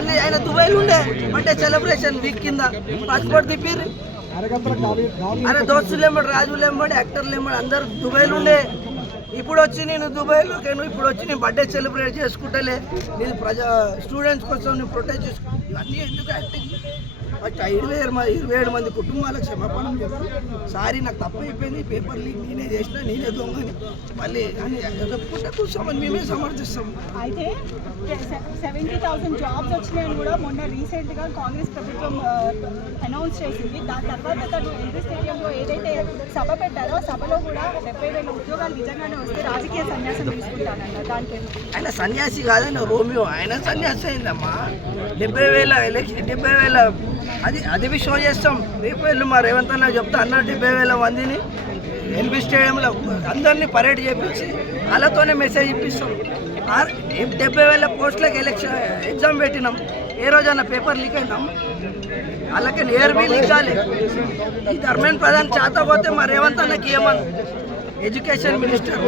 ఆయన దుబాయ్ ఉండే birthday celebration week కింద పాస్పోర్ట్ తిప్పిర్రు. అరే దోస్తులేంబడి రాజులేంబడి యాక్టర్లేంబడి అందరు దుబాయ్లో ఉండే. ఇప్పుడు వచ్చి నేను దుబాయ్లోకి ఇప్పుడు వచ్చి నేను బర్త్డే సెలబ్రేట్ చేసుకుంటలే, నేను స్టూడెంట్స్ కోసం నేను ప్రొటెక్ట్ చేసుకుంటా. ఇవన్నీ ఎందుకు యాక్టింగ్? ఫస్ట్ 27 మంది కుటుంబాలకు క్షమాపణ చెప్పి సారీ నాకు తప్పు అయిపోయింది, పేపర్ లీక్ నేనే చేసిన, నేనే దొంగని మళ్ళీ అని చెప్పుకుంటే కూర్చోమని మేమే సమర్థిస్తాం. అయితే 70,000 జాబ్స్ వచ్చినాయని కూడా మొన్న రీసెంట్గా కాంగ్రెస్ ప్రభుత్వం అనౌన్స్ చేసింది. దాని తర్వాత తను ఎల్బీ స్టేడియంలో ఏదైతే సభ పెట్టారో సభలో కూడా 70,000 ఉద్యోగాలు నిజంగానే వస్తే రాజకీయ సన్యాసం తీసుకుంటానంట. దానికి ఆయన సన్యాసి కాదని రోమియో, ఆయన సన్యాసి అయిందమ్మా. 70,000 అది షో చేస్తాం. రేపు వెళ్ళి మా రేవంత్ అన్న చెప్తా అన్న 70,000 మందిని ఎల్బీ స్టేడియంలో అందరినీ పరేడ్ చేయించి వాళ్ళతోనే మెసేజ్ ఇప్పిస్తాం. 70,000 పోస్టులకు ఎగ్జామ్ పెట్టినాం. ఏ రోజన్నా పేపర్ లీక్ అయినాం? వాళ్ళకి నేర్బీ లీక్ కాలే. ఈ ధర్మేంద్ర ప్రధాన్ చేత పోతే మా రేవంత్ అన్నకి ఏమన్నా ఎడ్యుకేషన్ మినిస్టర్